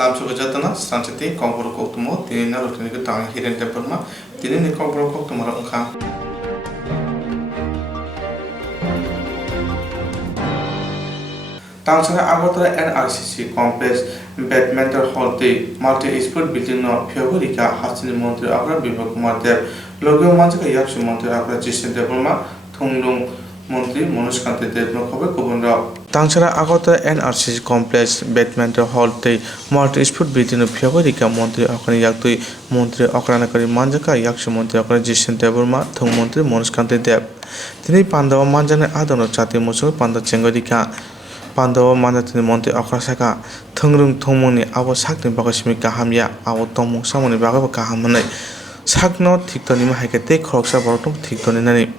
Islam suku jatana sanchiti kompor koktumo tini na rutini ke tangi hidden temple ma tini ni kompor koktumo ra ungka. Tangsana Agotara NRCC complex badminton hall te multi-sport building no Phyaburika Hasini Montri Agra Bibha Kumar Dev Logyo Manchaka Yakshi Montri Agra Jishin Develma Thunglung Montri Monushkante Dev no Kobe Kubunra Tangsana Agotara NRCC complex badminton hall te multi-sport building no Phyaburika Montri Agra Yaktui Montri Akranakari Manjaka Yakshi Montri Agra Jishin Develma Thung Montri Monushkante Dev Tini Pandava Manjana Adono Chati Musu Panda Chengodika Pandawa mandatini monte akrasaka thungrung thongmoni abo sakni bakasimi kahamya abo tomung samoni bagaba kahamnai sakno thiktoni ma haikate khoroksa borotong thiktoni nani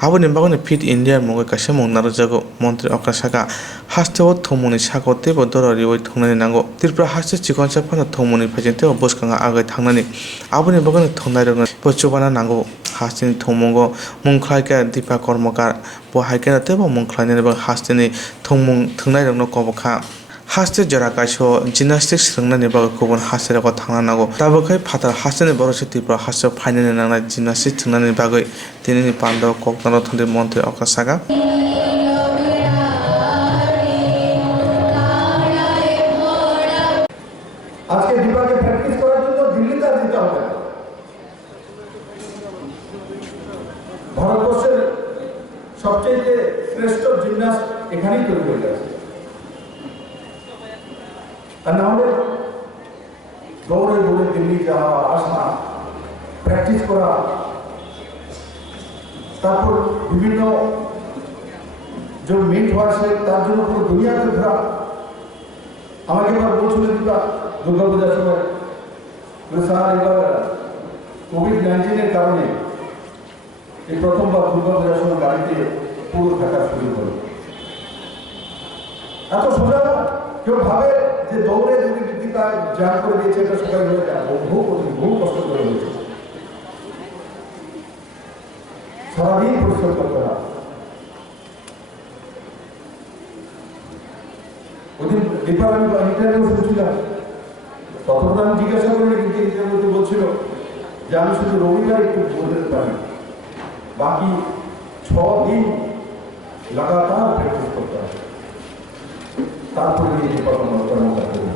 abo ni bagone fit india moga kasemong narajago montre akrasaka hastewo thongmoni sakote bodorori oi thongnani nango tirpra haste chikonsa phana thongmoni phajente oboskanga agai thangnani abo ni bagone thongnai rong pochobana nango hastini thongmongo mungkhlaika dipa kormokar bo haikena tebo mungkhlaini ba hastini thongmung thungnai rong kobokha haste jara kaiso gymnastics thungnani ba kubun haste ko thangna nago tabokai phatar hasteni borose tipra haste finally nangna gymnastics thungnani bagai tinini pando koknaro thonde montre akasaga আজকে বিভাগে practice করার জন্য দিল্লিতে যেতে হবে ভারতবর্ষের সবচেয়ে শ্রেষ্ঠ জিমনাস্ট এখানেই তৈরি হয়ে গেছে আর না হলে দৌড়ে দৌড়ে দিল্লি যাওয়া আসা প্র্যাকটিস করা তারপর বিভিন্ন যে মিট হয় সে তার জন্য পুরো দুনিয়াতে ঘোরা আমাকে এবার বলছিলেন দুর্গাপূজার সময় স্যার এবার কোভিড-19 কারণে এই প্রথমবার দুর্গাপূজার সময় গাড়িতে পুরো থাকা শুরু করে এত সোজা কেউ ভাবে যে দৌড়ে যদি বৃত্তিটা জ্যাম করে দিয়েছে এটা সবাই হয়ে যায় বহু কষ্ট করে হয়েছে সারাদিন পরিশ্রম করতে হয় ওদিন ডিপার্টমেন্ট ইন্টারভিউ শুনছিলাম তখন আমি জিজ্ঞাসা করি কিন্তু ইন্টারভিউতে বলছিল যে আমি শুধু রবিবার একটু বলতে পারি বাকি 6 দিন লাগাতার প্র্যাকটিস করতে হবে তারপরে এই ডিপার্টমেন্ট কর্মটা করবে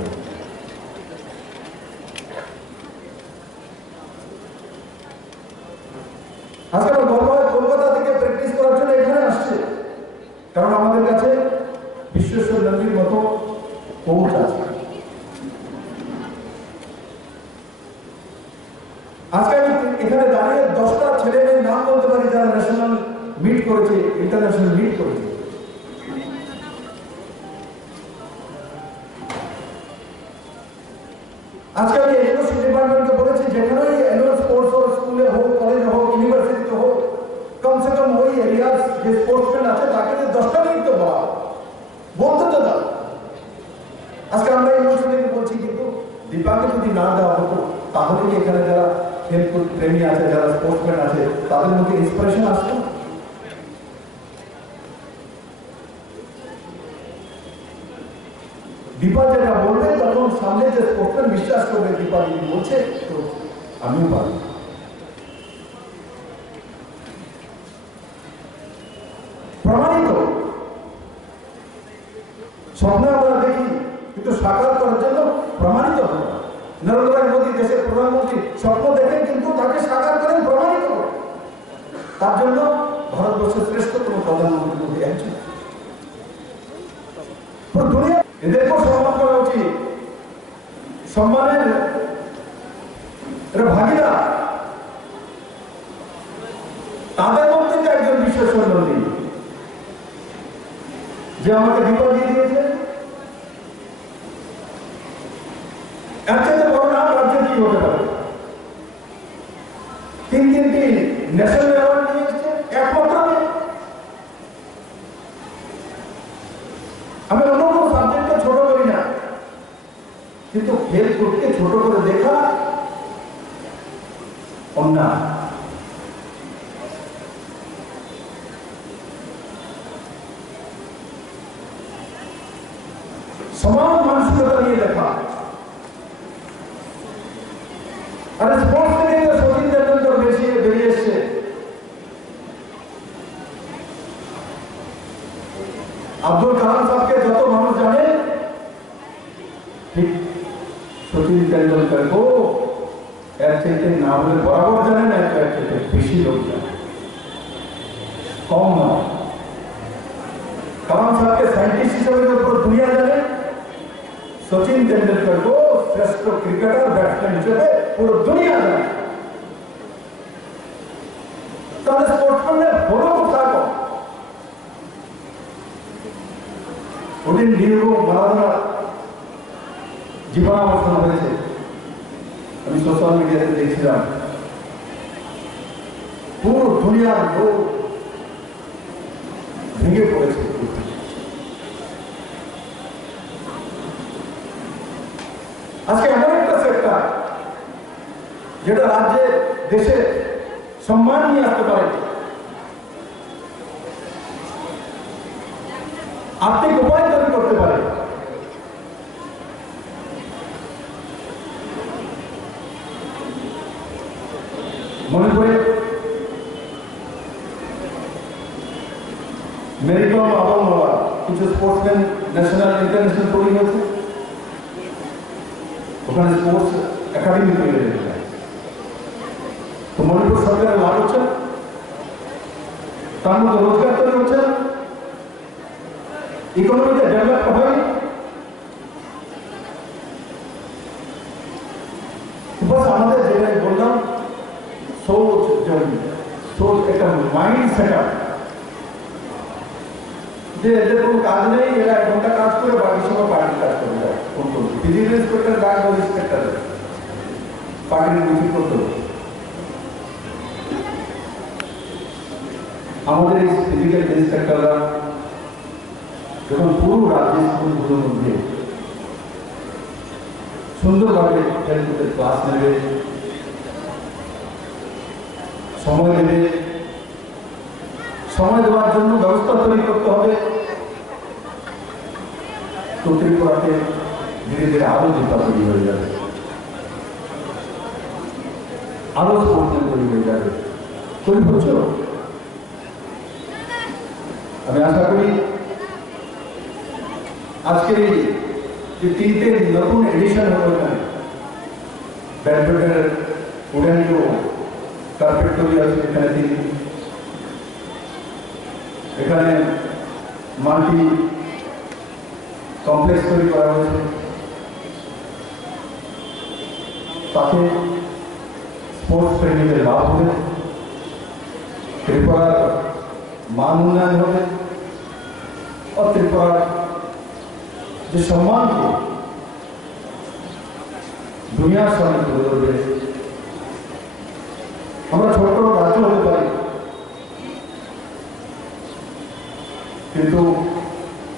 আজকে আমার গর্ব হয় কলকাতা থেকে প্র্যাকটিস করার জন্য এখানে আসছে কারণ আমাদের কাছে বিশ্বেশ্বর নদীর মতো পৌঁছ আছে আজকে আমি এখানে দাঁড়িয়ে 10টা ছেলে মেয়ের নাম বলতে পারি যারা ন্যাশনাল মিট করেছে ইন্টারন্যাশনাল মিট করেছে আজকে আমি এডুকেশন ডিপার্টমেন্টকে বলেছি যেখানেই অ্যানুয়াল স্পোর্টস হোক স্কুলে হোক কলেজে হোক ইউনিভার্সিটিতে হোক কমসে কম ওই এরিয়ার যে স্পোর্টসম্যান আছে তাকে 10টা মিনিট তো বলতে তো দাও আজকে আমরা ইউনিভার্সিটিকে বলছি কিন্তু দীপাকে যদি না দেওয়া হতো তাহলে কি এখানে যারা খেলকুদ প্রেমী আছে যারা স্পোর্টসম্যান আছে তাদের মধ্যে ইন্সপিরেশন আসতো দীপা যেটা বলবে তখন সামনে যে স্পোর্টসম্যান বিশ্বাস করবে দীপা যদি বলছে তো আমিও পারি প্রমাণিত স্বপ্ন আমরা দেখি কিন্তু সাকার করার জন্য প্রমাণিত হয় নরেন্দ্র মোদী দেশের প্রধানমন্ত্রী স্বপ্ন দেখেন কিন্তু তাকে সাকার করেন প্রমাণিত করেন তার জন্য ভারতবর্ষের শ্রেষ্ঠতম প্রধানমন্ত্রী মোদী একজন দুনিয়া এদেরকেও সম্মান করা উচিত সম্মানের ভাগিদার তাদের মধ্যে একজন বিশ্বেশ্বর নন্দী যে আমাকে দীপা দিয়ে দিয়েছে এর চাইতে বড় নাম রাজ্যে কি হতে পারে 3টি ন্যাশনাল অ্যাওয়ার্ড নিয়ে এসেছে একমাত্র আমি অন্য কোনো সাবজেক্টকে ছোট করি না কিন্তু খেলকুদকে ছোট করে দেখা অন্যায় সমান মানসিকতা নিয়ে দেখা আব্দুল কালাম সাহেবকে যত মানুষ জানে ঠিক সচিন তেন্ডুলকরকেও এর চাইতে না বলে বরাবর জানে না, এর চাইতে বেশি লোক জানে, কম নয়। কালাম সাহেবকে সাইন্টিস্ট হিসেবে পুরো দুনিয়া জানে, সচিন তেন্ডুলকরকেও শ্রেষ্ঠ ক্রিকেটার ব্যাটসম্যান হিসেবে পুরো দুনিয়া জানে। তাহলে স্পোর্টসম্যানের হলো কোথায় কম? ওদিন ডিয়েগো মারাদোনার জীবনাবসান হয়েছে, আমি সোশ্যাল মিডিয়াতে দেখছিলাম, পুরো দুনিয়ার লোক ভেঙে পড়েছে। আজকে এমন একটা সেক্টর যেটা রাজ্যে দেশে সম্মান নিয়ে আসতে পারে, আর্থিক উপায় তৈরি করতে পারে। মনে করে মেরিকম আবহাওয়া কিছু স্পোর্টসম্যান ন্যাশনাল ইন্টারন্যাশনাল তৈরি হয়েছে, ওখানে স্পোর্টস একাডেমি তৈরি হয়েছে। তো মণিপুর সরকারের লাভ হচ্ছে, তার মধ্যে রোজগার তৈরি হচ্ছে, ইকোনমিতে ডেভেলপ হয়। বস আমাদের যেটা বললাম, সোচ একটা মাইন্ড সেট আপ, যে এদের কোনো কাজ নেই, এরা 1 ঘন্টা কাজ করে বাকি সময় পার্টির কাজ করে যায়। ফিজিক্যাল ইন্সপেক্টর গার্ড বা ইন্সপেক্টর পার্টির মিছিল করতে হবে। আমাদের এই ফিজিক্যাল ইন্সপেক্টররা যখন পুরো রাজ্যের স্কুলগুলোর মধ্যে সুন্দরভাবে খেলকুদের ক্লাস নেবে, সময় দেবে, সময় দেওয়ার জন্য ব্যবস্থা তৈরি করতে হবে, তো ত্রিপুরাকে ধীরে ধীরে আরো জেতা তৈরি হয়ে যাবে, আরো স্পোর্টসম্যান তৈরি হয়ে যাবে। তৈরি হচ্ছে। আমি আশা করি আজকের এই যে 3টে নতুন এডিশন হলো, এখানে ব্যাডমিন্টনের উডেন কার্পেট তৈরি আছে, এখানে 3, এখানে মাল্টি কমপ্লেক্স তৈরি করা হয়েছে, তাতে স্পোর্টস প্রেমীদের লাভ হবে, ত্রিপুরার মান উন্নয়ন হবে, और ত্রিপুরার যে সম্মানকে দুনিয়ার সামনে তুলে ধরবে। আমরা ছোট রাজ্য হতে পারি, কিন্তু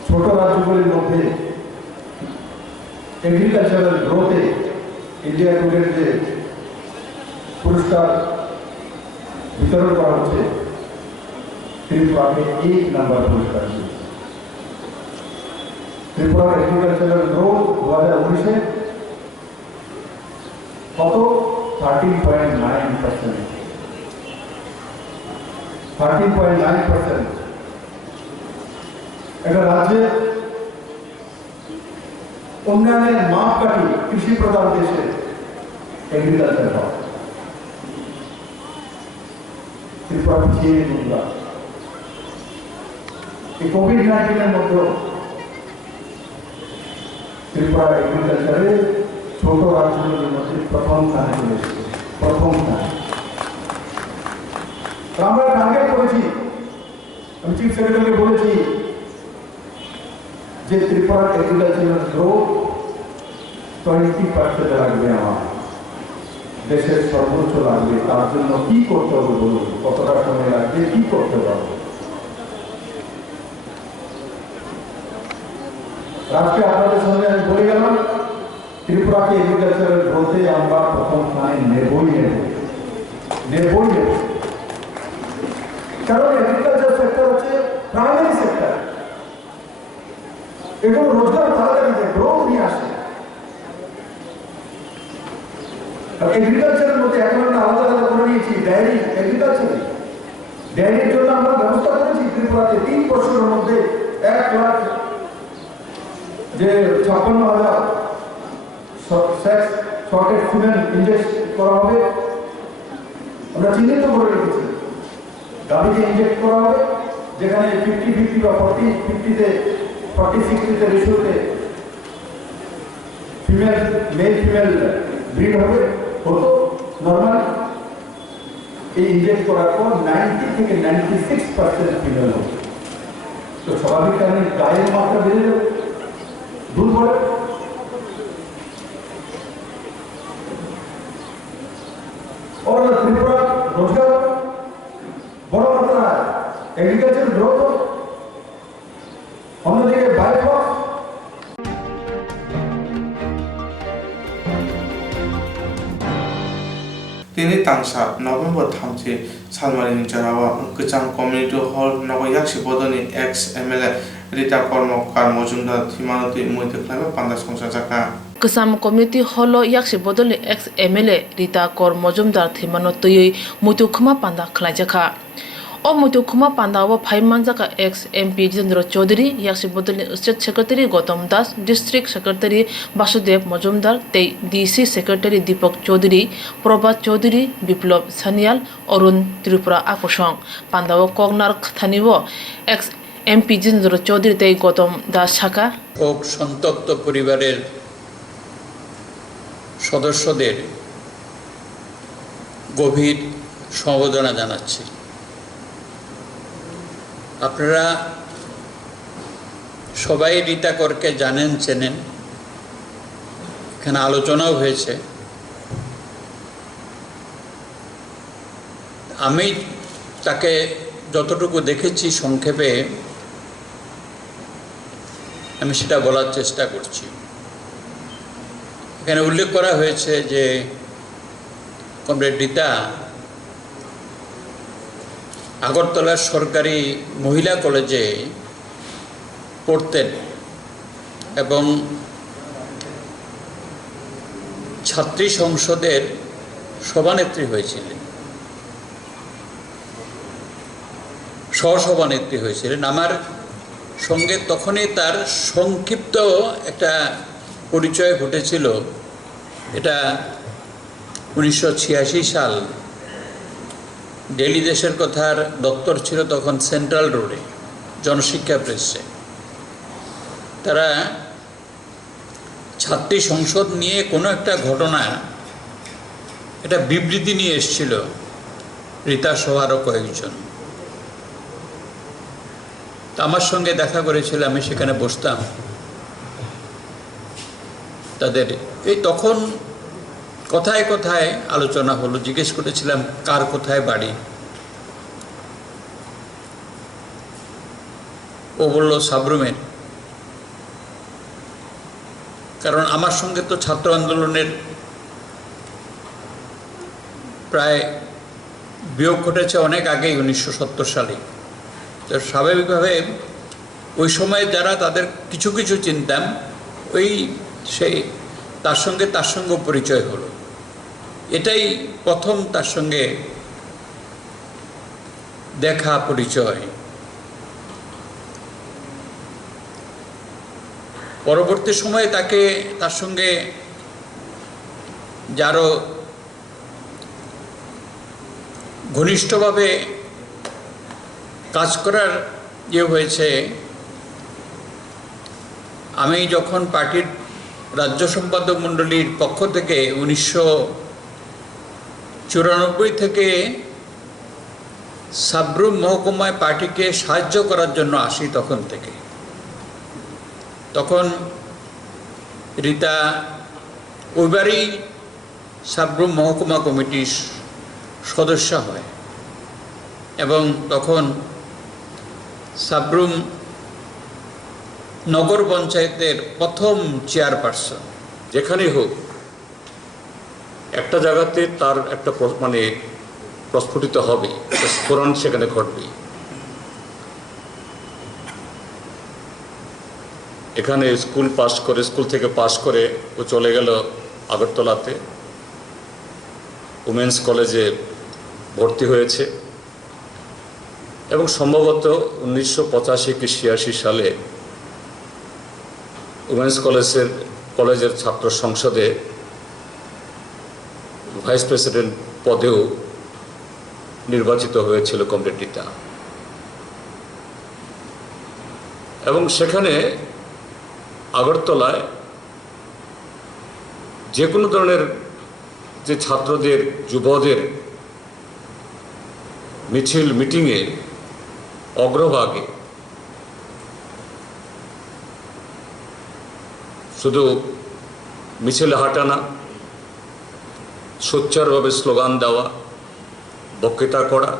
ছোট রাজ্যগুলির মধ্যে এগ্রিকালচারাল গ্রোথে ইন্ডিয়া টুডের যে পুরস্কার বিতরণ করা হচ্ছে, ত্রিপুরাকে 1 নম্বর পুরস্কার দিয়েছে। ত্রিপুরার এগ্রিকালচারাল গ্রোথ 2019-এ কত? 13.9%। 13.9%। একটা রাজ্যে উন্নয়নের মাপকাঠি কৃষি প্রধান দেশে এগ্রিকালচার হয়, ত্রিপুরা পিছিয়ে তোমরা। এই কোভিড-19-এর মধ্যে ত্রিপুরা এগ্রিকালচারে ছোট রাজ্যগুলোর মধ্যে প্রথম স্থানে চলে এসেছে, প্রথম স্থানে। আমরা টার্গেট করেছি, আমি চিফ সেক্রেটারিকে বলেছি যে ত্রিপুরার এগ্রিকালচারাল গ্রোথ 20% লাগবে, আমার দেশের সর্বোচ্চ লাগবে। তার জন্য কি করতে হবে বলুন, কতটা সময় লাগবে, কি করতে হবে? আজকে আপনাদের সঙ্গে আমি বলে গেলাম, ত্রিপুরাকে এগ্রিকালচারাল গ্রোথে আমরা প্রথম স্থানে নেবই নেব। কারণ এগ্রিকালচার সেক্টর হচ্ছে প্রাইমারি সেক্টর, এগুলো রোজগার তাড়াতাড়ি যে গ্রোথ নিয়ে আসে। এগ্রিকালচারের মধ্যে এখন আমরা আলাদা আলাদা করে নিয়েছি ডায়েরি, এগ্রিকালচার ডায়েরির জন্য আমরা ব্যবস্থা করেছি ত্রিপুরাতে 3 বছরের মধ্যে 1,00,000 যে 56,000 সেক্স শর্টেড সিমেন্ট ইনজেক্ট করা হবে, আমরা চিহ্নিত করে রেখেছি। গাভীকে ইনজেক্ট করা হবে যেখানে 50-50 বা 40-50-তে 40-60-তে রেশিওতে মেল ফিমেল ব্রিড হবে হতো নর্মাল। এই ইনজেক্ট করার পর 90 থেকে 96% ফিমেল হবে। তো স্বাভাবিক কারণে গায়ের মাত্রা বেড়ে যাবে, দূর করে। और त्रिपुरा रोजगार बड़ा मात्रा है, एग्रीकल्चर ग्रोथ हो, हमने देखे बायोफॉक्स। তিনি তাংসা নভেম্বর 3 সালমারি নিচারাওয়া গচাং কমিউনিটি হল নগয়াকসি বদনি এক্স এমএলএ রিতা কর্মকার মজুমদার থিমানতি মধ্যে ক্লাবে পান্দা সংসার জাকা Kesam community holo yakshi bodoli ex MLA Rita Kor Mojumdar Thimano Tuyui Mutu Khuma Panda Khlajaka. O Mutu Khuma Panda wa Phaimanjaka ex MP Jindro Chaudhary yakshi bodoli State Secretary Gautam Das, District Secretary Basudev Mojumdar, Tei DC Secretary Deepak Chaudhary, Prabhat Chaudhary, Biplab Sanyal, Arun Tripura Akosong. Panda wa Kognar Thaniwo ex MP Jindro Chaudhary Tei Gautam Das Shaka. শোক সন্তপ্ত পরিবারের সদস্যদের গভীর সমবেদনা জানাচ্ছি। আপনারা সবাই রীতা করকে জানেন, চেনেন, এখানে আলোচনাও হয়েছে। আমি তাকে যতটুকু দেখেছি সংক্ষেপে আমি সেটা বলার চেষ্টা করছি। এখানে উল্লেখ করা হয়েছে যে কমরেড রীতা আগরতলার সরকারি মহিলা কলেজে পড়তেন এবং ছাত্রী সংসদের সভানেত্রী হয়েছিলেন, সহসভানেত্রী হয়েছিলেন। আমার সঙ্গে তখনই তার সংক্ষিপ্ত একটা পরিচয় ঘটেছিল। এটা 1986 সাল। ডেলি দেশের কথার দপ্তর ছিল তখন সেন্ট্রাল রোডে, জনশিক্ষা প্রেসে। তারা ছাত্রী সংসদ নিয়ে কোনো একটা ঘটনা, এটা বিবৃতি নিয়ে এসেছিল রীতা সহ আরও কয়েকজন। তা আমার সঙ্গে দেখা করেছিল, আমি সেখানে বসতাম। তাদের এই তখন কথায় কথায় আলোচনা হলো, জিজ্ঞেস করেছিলাম কার কোথায় বাড়ি। ও বলল সাবরুমের। কারণ আমার সঙ্গে তো ছাত্র আন্দোলনের প্রায় বিয়োগ ঘটেছে অনেক আগেই, 1970 সালে। তো স্বাভাবিকভাবে ওই সময় যারা তাদের কিছু কিছু চিনতাম, ওই সেই তার সঙ্গে পরিচয় হলো। এটাই প্রথম তার সঙ্গে দেখা পরিচয়। পরবর্তী সময়ে তার সঙ্গে যারও ঘনিষ্ঠভাবে কাজ করার হয়েছে। আমি যখন পার্টির রাজ্য সম্পাদক মণ্ডলীর পক্ষ থেকে 1994 থেকে সাবরুম মহকুমায় পার্টিকে সাহায্য করার জন্য আসি, তখন রীতা ওইবারই সাবরুম মহকুমা কমিটির সদস্য হয় এবং তখন সাবরুম নগর পঞ্চায়েতের প্রথম চেয়ারপারসন। যেখানেই হোক একটা জায়গাতে তার একটা প্রস্ফুটিত হবে, স্ফোরণ সেখানে ঘটবে। এখানে স্কুল থেকে পাশ করে ও চলে গেল আগরতলাতে, উমেন্স কলেজে ভর্তি হয়েছে। এবং সম্ভবত 1985 কি 86 সালে উমেন্স কলেজের ছাত্র সংসদে ভাইস প্রেসিডেন্ট পদেও নির্বাচিত হয়েছিল কমরেড রিতা। এবং সেখানে আগরতলায় যে কোনো ধরনের যে ছাত্রদের যুবদের মিছিল মিটিংয়ে অগ্রভাগে শুধু মিছিলে হাঁটা না, সোচ্চারভাবে স্লোগান দেওয়া, বক্তৃতা করা,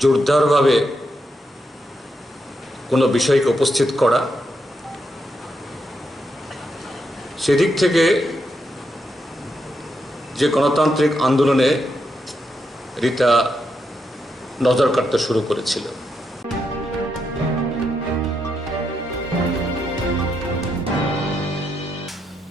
জোরদারভাবে কোনো বিষয়কে উপস্থিত করা, সেদিক থেকে যে গণতান্ত্রিক আন্দোলনে রিতা নজর কাটতে শুরু করেছিল।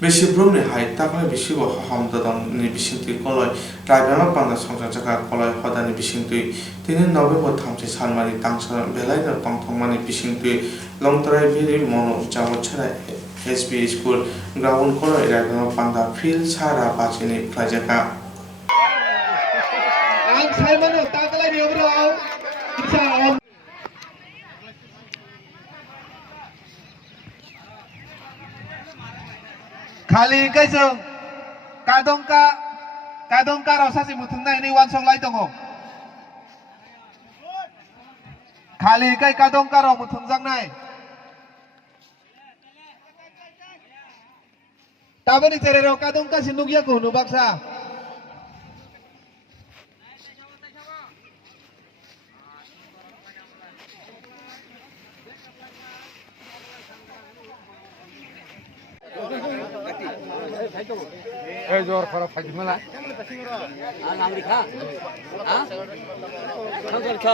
বেশি ব্রহ্মে হাই তাকলে বেশি হামদাদান বিশিংতি কলয় রায়বেমা পান্ডা সংসার জায়গা কলয় হদানি বিশিংতুই 3 নভেম্বর থামছে সালমানি তাংসা বেলাইনা তংথংমানি বিশিংতুই লংতরাই ভিরি মনো জামো ছাড়া এসবি স্কুল গ্রাউন্ড কলয় রায়বেমা পান্ডা ফিল সারা বাচিনি ফ্লাইজাকা ang Salmano takalay ni overall isa khali kaisong kadongka raw sa si mutungnay ni wansong lai tongo khali kai kadongka raw mutungjang nai tabani tere raw kadongka sinugya ko nubaksa এই জোর খরা ফাইজ মেলা America হ্যাঁ সংসার খা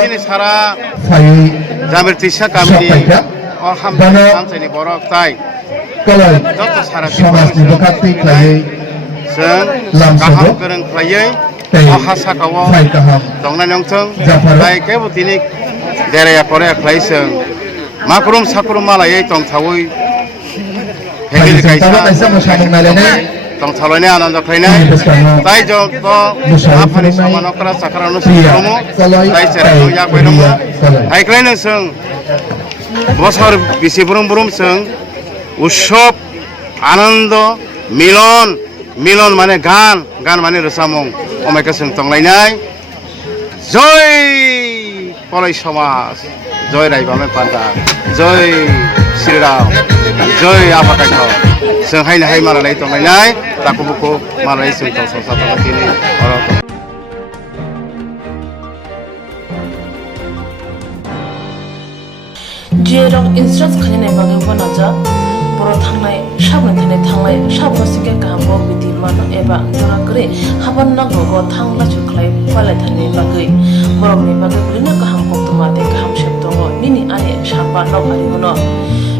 sini sara jamir tisa kami di hamsani borok tai joto sara seng kaham kereng klayai hasa kawo dongna nyongteng tai ke butini deraya korea klai seng makrum sakrum malai tong thawui hegil kaisa tong thalone anand khainai tai jo to afani samanokra sakaranu siromo tai serano ya koinomo hai klaina seng বছর বেশি বুরুম song উৎসব আনন্দ মিলন মানে গান মানে রসামং অমাইকা song তংলাইনাই জয় কলাই সমাজ জয় রাইবামে পান্ডা জয় শ্রীরাম জয় আফাকাই जों हायनो हाय मालाय तंलायनाय ताकुबुखौ मालाय जों संसारनि अरत जेराव इंस्ट्राक्ट खालामनाय बागै बनाजा बर' थांनाय थांनाय साबो सिगे गाहामबो बिदि मानो एबा जरा करे हाबन नांगौ थांला जुखलाय पालाय थानाय बागै बर'नि बागै बिनो गाहाम कक्तमाते गाहाम शेप दङ निनि आने साबा नावहारिमोनो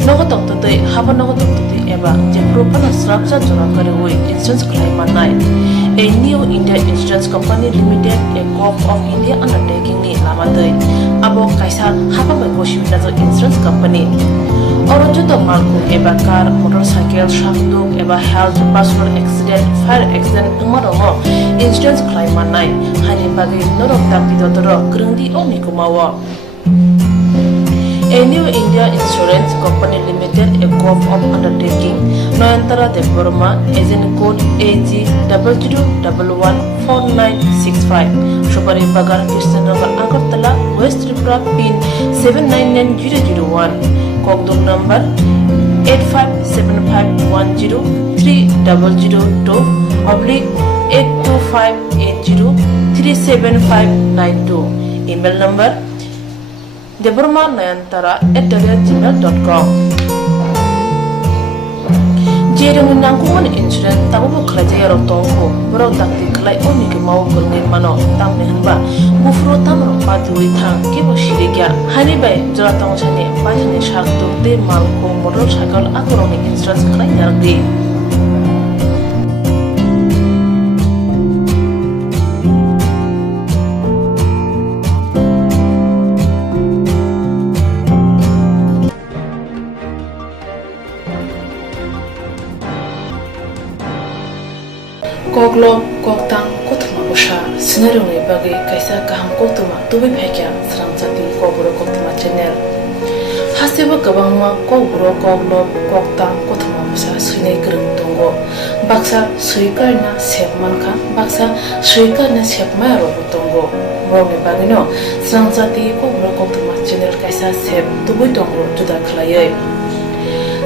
नगो तक्तदै हाबन नगो तक्तदै एबा जे प्रोपाना स्राबजा जरा करे वे इंस्ट्राक्ट खालाय मानाय A new India Insurance Company Limited, a co-op of India undertaking ni lamadai abo kaisa haba bai boshi nazo insurance company অরুচিত মালকু এবা কার মোটরসাইকেল শাকদুক এবা health personal accident fire accident উমারং ইন্স্যুরেন্স ক্লাইম মাননাই হানি বাগै নরক দাবি দতর গ্রংদি ও মিকুমাও A New India Insurance Company Limited, a corp of undertaking, Noyantara de Burma, agent code AG00114965, Shubari Bagar, Kishtanagar, Agartala, West Tripura, PIN 799001, Kogdok number 8575103000/82580375592, email number deburmanayantara@gmail.com. Jerung nangkuman insurance tabu kerja rotongko berau takti kelai oni ke mau kerja mano tam nehanba bufro tam ropa dui thang ke bosirigya hani bai jora tong chane pasane shakto te malko motorcycle akoroni insurance kelai yardi. Koglom koktang kotma busha sinarungi bagi kaisa kaham kotma tubi phekya sramjati kobro kotma channel hasiba kabangma kobro koglom koktang kotma busha sinai krung tongo baksa suikarna sepmanka baksa suikarna sepmaro tongo morni bagino sramjati kobro kotma channel kaisa sep tubi tongo juda khlaye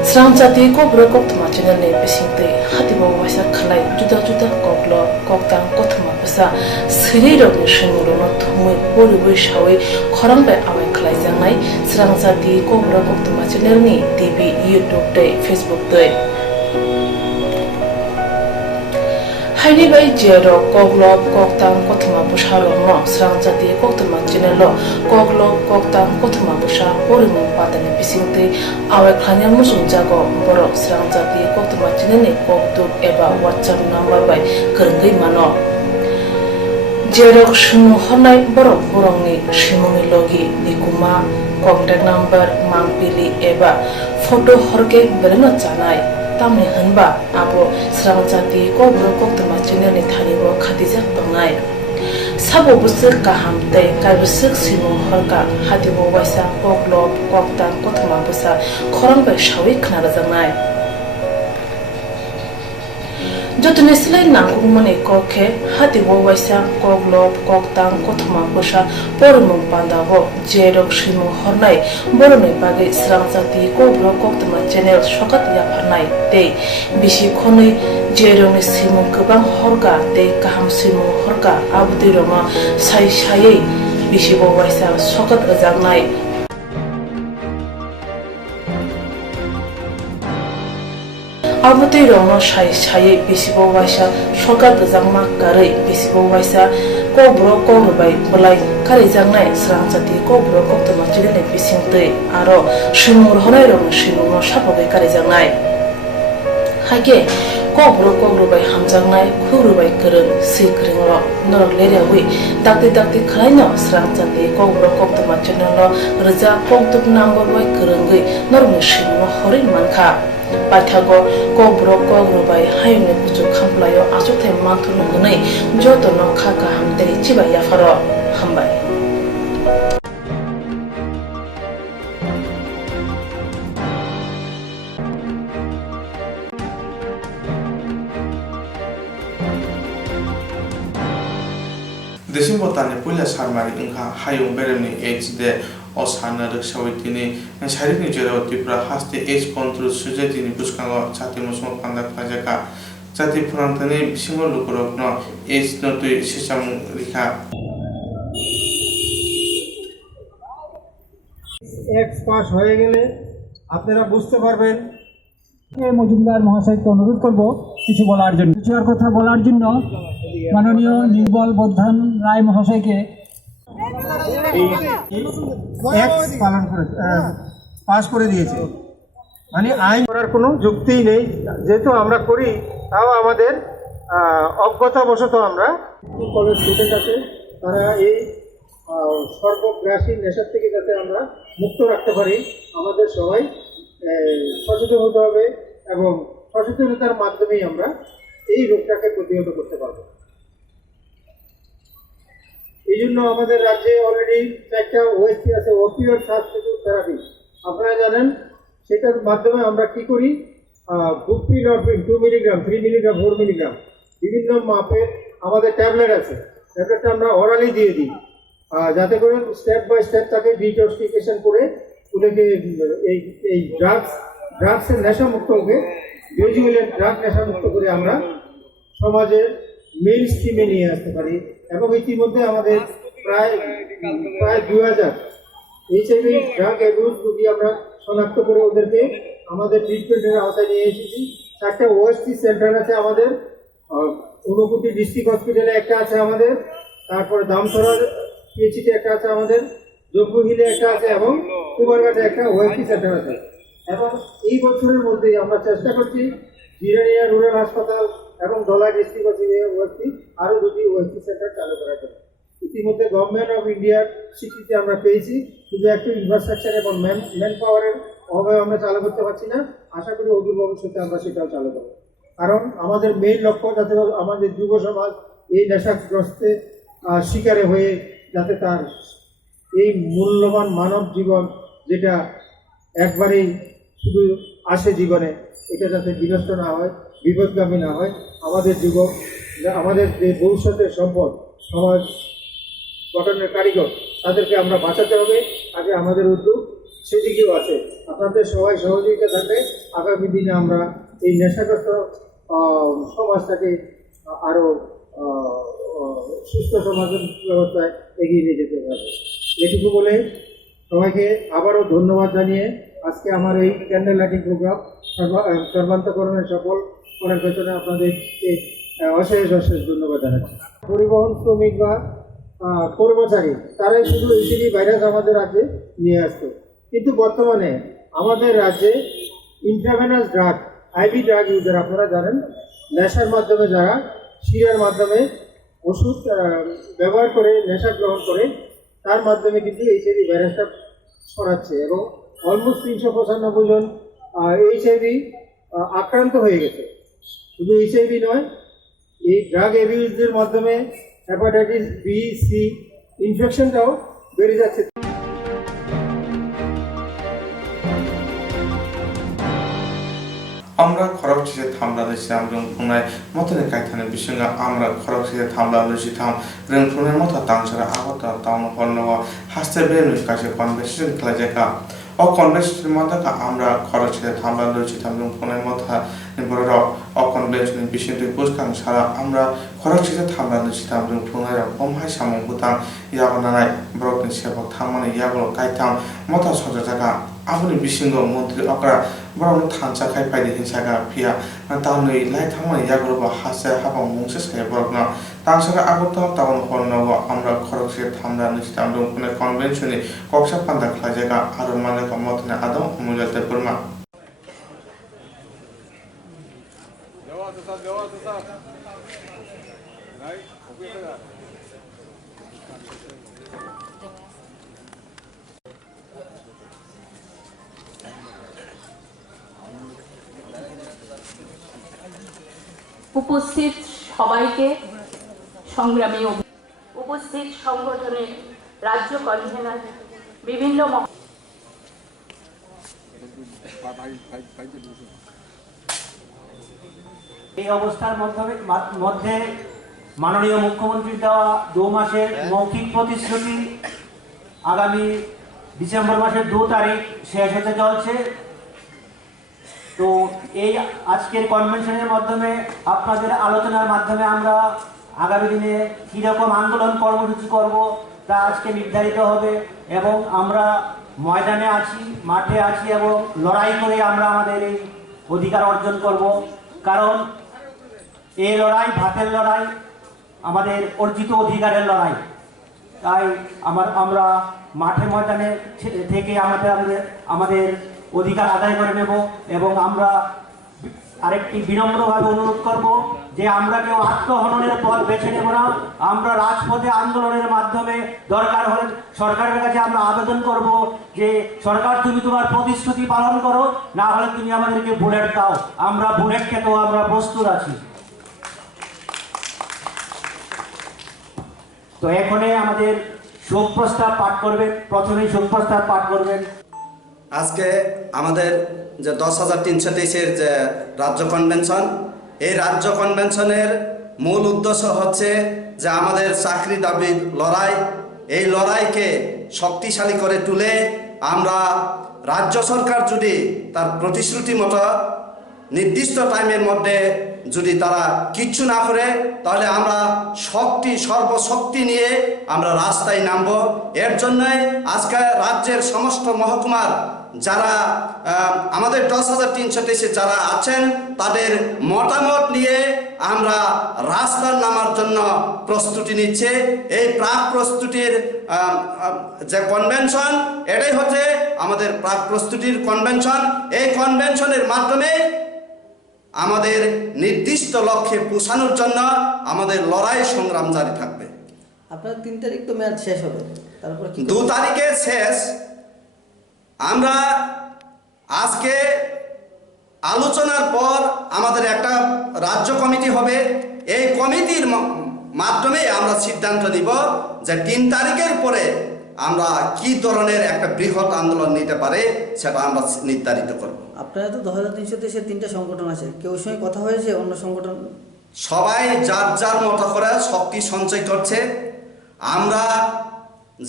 Sramjati kobro koktma channel ne bisingte hatibo wasa khlai juda juda koklo koktang kotma basa siriro ni shinguro no thumui bori shawi khorangbai awai khlai jangai sramjati kobro koktma channel ni TV YouTube te Facebook te Haini bai jero koglo koktang kotma bushalo no sramjati koktma channel lo koglo koktang kotma busha orimu patane bisingte awai khanya musung jago boro sramjati koktma channel ni koktuk eba WhatsApp number bai kerngei mano jero shunu honai boro borongni shimoni logi nikuma contact number mangpili eba photo horke beleno janai tamni hanba abo sramjati kobro koktma channel ni thanibo khatijak bangai sabo busuk kaham tei kaibusuk simung horka hatibo waisa koklob koktang kotma busa khorang bai shawi khnar jangai jotne silai nangkung mane kokhe hatibo waisa koklob koktang kotma busa pormung pandabo jerok simung hornai borone bage sramjati kobro koktma channel shokat yapharnai tei bisi khonoi jerong simung kubang horga tei kaham simung horga abdi roma sai sai bisi bo waisa shokat ajangnai abdi roma sai sai bisi bo waisa shokat ajangma karai bisi bo waisa kobro korubai bulai kari jangnai sramjati kobro koktma channel bisingte aro simur honai rong simung sapogai kari jangnai hage kobro bai hamjangnai khurubai kereng sikrengro norok leriawi dakti khlaino sramjati kobro koktma channel lo reja koktuk number bai kerengai normi simung horin mankha paithago kobro bai hayne kuchu khamplayo achothe manthun gunai joto no khaka hamte chiba yafaro hambai Desimbo tani puila sarmari ingha hayung beremni age de osana rikshawitini sharini jero tipra haste age control sujatini buskango chati musmo pandak pajaka chati phurantani bisingo lukurokno age notui sisam rikha x pass হয়ে গেলে আপনারা বুঝতে পারবেন মজুমদার মহাশয়কে অনুরোধ করব কিছু বলার জন্য কিছুর কথা বলার জন্য মাননীয় নির্মল বর্ধন রায় মহাশয়কে এক্স পালন করে পাস করে দিয়েছে মানে আইন করার কোনো যুক্তিই নেই যেহেতু আমরা করি তাও আমাদের অজ্ঞতাবশত আমরা কলেজ স্টুডেন্ট আছে তারা এই সর্বগ্রাসী নেশার থেকে যাতে আমরা মুক্ত রাখতে পারি আমাদের সবাই সচেতন হতে হবে এবং সচেতনতার মাধ্যমেই আমরা এই রোগটাকে প্রতিহত করতে পারব। এই জন্য আমাদের রাজ্যে অলরেডি একটা ওএসটি আছে, অপিওয়েড সাবস্টিটিউট থেরাপি, আপনারা জানেন। সেটার মাধ্যমে আমরা কি করি, বুপ্রিনরফিন 2 মিলিগ্রাম, 3 মিলিগ্রাম, 4 মিলিগ্রাম বিভিন্ন মাপের আমাদের ট্যাবলেট আছে। ট্যাবলেটটা আমরা অরালি দিয়ে দিই, যাতে করে স্টেপ বাই স্টেপ তাকে ডিটক্সিফিকেশন করে ওদেরকে এই ড্রাগসের নেশামুক্ত হয়ে গ্রাজুয়ালি ড্রাগ নেশামুক্ত করে আমরা সমাজের মেইন স্ট্রিমে নিয়ে আসতে পারি। এবং ইতিমধ্যে আমাদের প্রায় 2000 এইচআইভি ড্রাগ অ্যাবিউজ রোগী আমরা শনাক্ত করে ওদেরকে আমাদের ট্রিটমেন্টের আওতায় নিয়ে এসেছি। 4টা ওএসটি সেন্টার আছে আমাদের, ঊনকোটি ডিস্ট্রিক্ট হসপিটালে একটা আছে আমাদের, তারপরে দামসরার পিএইচসিতে একটা আছে আমাদের, জম্বুহিলে একটা আছে এবং কুমারঘাটে একটা ওএসটি সেন্টার আছে। এবং এই বছরের মধ্যেই আমরা চেষ্টা করছি জিরানিয়া রুরাল হাসপাতাল এবং ধলাই ডিস্ট্রিক্ট হসপিটালে ওএসটি আরও 2টি ওএসটি সেন্টার চালু করার জন্য। ইতিমধ্যে গভর্নমেন্ট অফ ইন্ডিয়ার স্বীকৃতি আমরা পেয়েছি, শুধু একটু ইনফ্রাস্ট্রাকচার এবং ম্যান পাওয়ারের অভাবে আমরা চালু করতে পারছি না। আশা করি অদূর ভবিষ্যতে আমরা সেটাও চালু করব, কারণ আমাদের মেইন লক্ষ্য যাতে আমাদের যুব সমাজ এই নেশাগ্রস্তের শিকারে হয়ে যাতে তার এই মূল্যবান মানব জীবন যেটা একবারেই শুধু আসে জীবনে, এটা যাতে বিনষ্ট না হয়, বিপদগামী না হয়। আমাদের যুবক, আমাদের যে ভবিষ্যতের সম্পদ, সমাজ গঠনের কারিগর, তাদেরকে আমরা বাঁচাতে হবে। আগে আমাদের উদ্যোগ সেদিকেও আছে। আপনাদের সবাই সহযোগিতা থাকলে আগামী দিনে আমরা এই নেশাগ্রস্ত সমাজটাকে আরও সুস্থ সমাজ ব্যবস্থায় এগিয়ে নিয়ে যেতে পারবে। এটুকু বলে সবাইকে আবারও ধন্যবাদ জানিয়ে আজকে আমার এই ক্যান্ডেল লাইটিং প্রোগ্রাম সর্বান্তকরণে সফল করার পেছনে আপনাদেরকে অশেষ ধন্যবাদ জানাচ্ছি। পরিবহন শ্রমিক বা কর্মচারী তারাই শুধু এইচআইভি ভাইরাস আমাদের রাজ্যে নিয়ে আসতো, কিন্তু বর্তমানে আমাদের রাজ্যে intravenous drug, IV drug user, আপনারা জানেন, নেশার মাধ্যমে যারা শিরার মাধ্যমে ওষুধ ব্যবহার করে নেশা গ্রহণ করে, তার মাধ্যমে কিন্তু এইচআইভি ভাইরাসটা ছড়াচ্ছে এবং অলমোস্ট 395 জন এইচআইভি আক্রান্ত হয়ে গেছে। শুধু এইচআইভি নয়, এই ড্রাগ অ্যাবিউজের মাধ্যমে হেপাটাইটিস বি, সি ইনফেকশনটাও বেড়ে যাচ্ছে। আমরা খরকচিতে থামলাनो सिगां रोंफुंनाय मतनि कायथानि बिसंगा আমরা খরকচিতে থামলানো सिगां रोंफुंनाय मत तांसरा आगता टाउन हलनो हास्ते बेनि कासे कनभेन्सन खालायजाखा अ कनभेन्सन मतका আমরা খরকচিতে থামলানো सिगां रोंफुंनाय मत बरर अ कनभेन्सन बिसंनि बुसखां सारा আমরা খরকচিতে থামলানো सिगां रोंफुंनाय बमहाय सामं बुतां यागनानाय ब्रकनि सेबक थांमानि यागल कायथां मत सजाजाखा आबुनि बिसंगो मन्त्रि अकरा बरं थांजाखाय फायदे हिंसागा फिया तावनै लाई थांमानि यागलबा हासे हाबां मुंसे साया बरगना तांसागा आगता टाउन हलनो আমরা খরকচিতে থামলানো सिगां रोंफुंनाय कनभेन्सननि कक्सा पान्दा खालायजागा आरो मानका मतनि आदम मुजाते बोरमा উপস্থিত সবাইকে সংগ্রামী উপস্থিত সংগঠনের রাজ্য কনভেনার বিভিন্ন এই অবস্থার মধ্যে মাননীয় মুখ্যমন্ত্রীর দেওয়া 2 মাসের মৌখিক প্রতিশ্রুতি আগামী ডিসেম্বর মাসের 2 তারিখ শেষ হতে চলছে। তো এই আজকের কনভেনশনের মাধ্যমে আপনাদের আলোচনার মাধ্যমে আমরা আগামী দিনে কীরকম আন্দোলন কর্মসূচি করব তা আজকে নির্ধারিত হবে এবং আমরা ময়দানে আছি, মাঠে আছি এবং লড়াই করে আমরা আমাদের এই অধিকার অর্জন করব। কারণ এই লড়াই ভাতের লড়াই, আমাদের অর্জিত অধিকারের লড়াই। তাই আমরা মাঠে ময়দানে থেকে আমাদের অধিকার আদায় করে নেব এবং আমরা আরেকটি বিনম্রভাবে অনুরোধ করব যে আমরা কেউ আত্মহননের পথ বেছে নেব না। আমরা রাজপথে আন্দোলনের মাধ্যমে দরকার হলে সরকারের কাছে আমরা আবেদন করব যে সরকার তুমি তোমার প্রতিশ্রুতি পালন করো, না হলে তুমি আমাদেরকে বুলেট দাও, আমরা বুলেট খেতেও আমরা প্রস্তুত আছি। তো এখানে আমাদের শোক প্রস্তাব পাঠ করবেন, প্রথমেই শোক প্রস্তাব পাঠ করবেন। আজকে আমাদের যে 10,323-এর যে রাজ্য কনভেনশন, এই রাজ্য কনভেনশনের মূল উদ্দেশ্য হচ্ছে যে আমাদের চাকরি দাবির লড়াই, এই লড়াইকে শক্তিশালী করে তুলে আমরা রাজ্য সরকার যদি তার প্রতিশ্রুতি মতো নির্দিষ্ট টাইমের মধ্যে যদি তারা কিচ্ছু না করে, তাহলে আমরা সর্বশক্তি নিয়ে আমরা রাস্তায় নামব। এর জন্যই আজকে রাজ্যের সমস্ত মহকুমার যারা আমাদের 10,323 যারা আছেন তাদের মতামত নিয়ে আমরা রাস্তায় নামার জন্য প্রস্তুতি নিচ্ছে। এই প্রাক প্রস্তুতির যে কনভেনশন, এটাই হচ্ছে আমাদের প্রাক প্রস্তুতির কনভেনশন। এই কনভেনশনের মাধ্যমে আমাদের নির্দিষ্ট লক্ষ্যে পৌঁছানোর জন্য আমাদের লড়াই সংগ্রাম জারি থাকবে। আপনার 3 তারিখ তো মেয়াদ শেষ হবে, তারপর 2 তারিখে শেষ। আমরা আজকে আলোচনার পর আমাদের একটা রাজ্য কমিটি হবে। এই কমিটির মাধ্যমে আমরা সিদ্ধান্ত নিব যে 3 তারিখের পরে আমরা কি ধরনের একটা বৃহৎ আন্দোলন নিতে পারে সেটা আমরা নির্ধারিত করব। আপনারা তো 10,323-এর 3টা সংগঠন আছে, কেউ সঙ্গে কথা হয়েছে অন্য সংগঠন? সবাই যার যার মতো করে শক্তি সঞ্চয় করছে। আমরা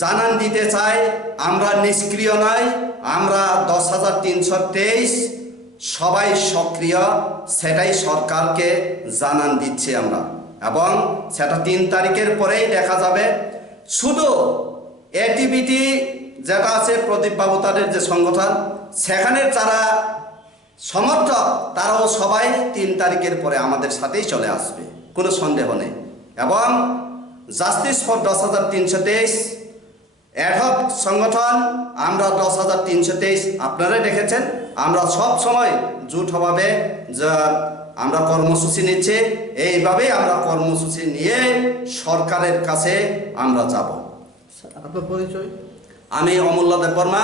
জানান দিতে চাই আমরা নিষ্ক্রিয় নই, আমরা 10,323 সবাই সক্রিয়, সেটাই সরকারকে জানান দিচ্ছি আমরা, এবং সেটা 3 তারিখের পরেই দেখা যাবে। শুধু এটিবিটি যেটা আছে প্রদীপ বাবু তাদের যে সংগঠন, সেখানে যারা সমর্থক তারাও সবাই 3 তারিখের পরে আমাদের সাথেই চলে আসবে, কোনো সন্দেহ নেই। এবং জাস্টিস ফর 10,323 অ্যাডহক সংগঠন, আমরা 10,323 আপনারাই দেখেছেন, আমরা সব সময় জুটভাবে আমরা কর্মসূচি নিচ্ছি। এইভাবেই আমরা কর্মসূচি নিয়ে সরকারের কাছে আমরা যাব। আপনার পরিচয়? আমি অমূল্য দেববর্মা,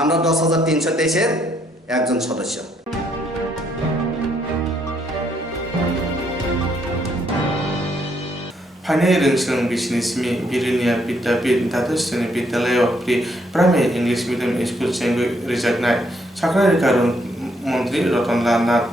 আমরা 10,323-এর একজন সদস্য। फाइनाल रोंसों बिजनेसमी बिरिनिया विद्यापीठ द्वादश श्रेणी विद्यालय प्राइमारी इंग्लिश मीडियम स्कूल चेंगुई रिजार्नाय साख्रारि कारुन मंत्री रतनलाल नाथ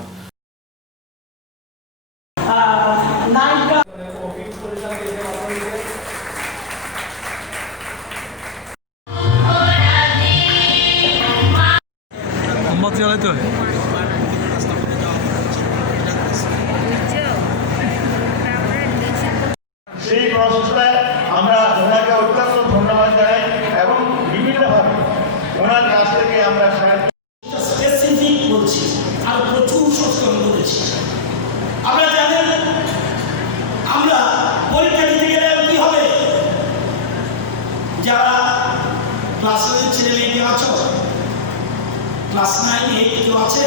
সেই প্রসেসটায় আমরা ওনাকে অত্যন্ত ধন্যবাদ জানাই এবং বিভিন্নভাবে ওনার কাছ থেকে আমরা স্পেসিফিক বলছি আর প্রচুর সংস্করণ করেছি। আপনারা জানেন আমরা পরীক্ষা দিতে গেলে কি হবে, যারা ক্লাস 9 ছেলে মেয়ে কেউ আছো, ক্লাস 9 8 কেউ আছে,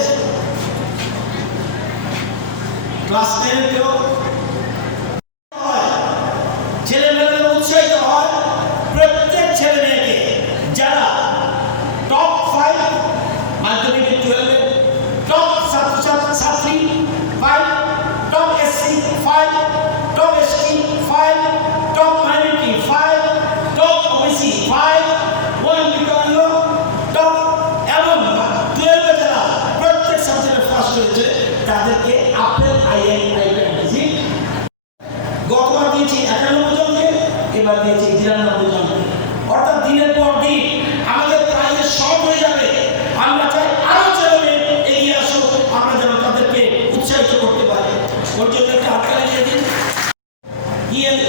ক্লাস 10 কেউ ছেলেমেয়েরা উৎসাহিত হয় প্রত্যেক ছেলে মেয়েকে যারা টপ 5 মাধ্যমিক 12 টপ ছাত্রছাত্রী 5, top SC 5, top ST 5, top minority 5, top OBC 5, one বিকল্প টপ এবং 12 যারা প্রত্যেক সাবজেক্টে ফার্স্ট হয়েছে তাদেরকে আপেল আইএনআই গতবার দিয়েছি 91 জনকে, এবার দিয়েছি 93 জনকে। অর্থাৎ দিনের পর দিন আমাদের প্রায় শর্ট হয়ে যাবে। আমরা চাই আরো ছেলে এগিয়ে আসুক, আমরা যেন তাদেরকে উৎসাহিত করতে পারি। পর্যটককে হাততালি দিয়ে দিন।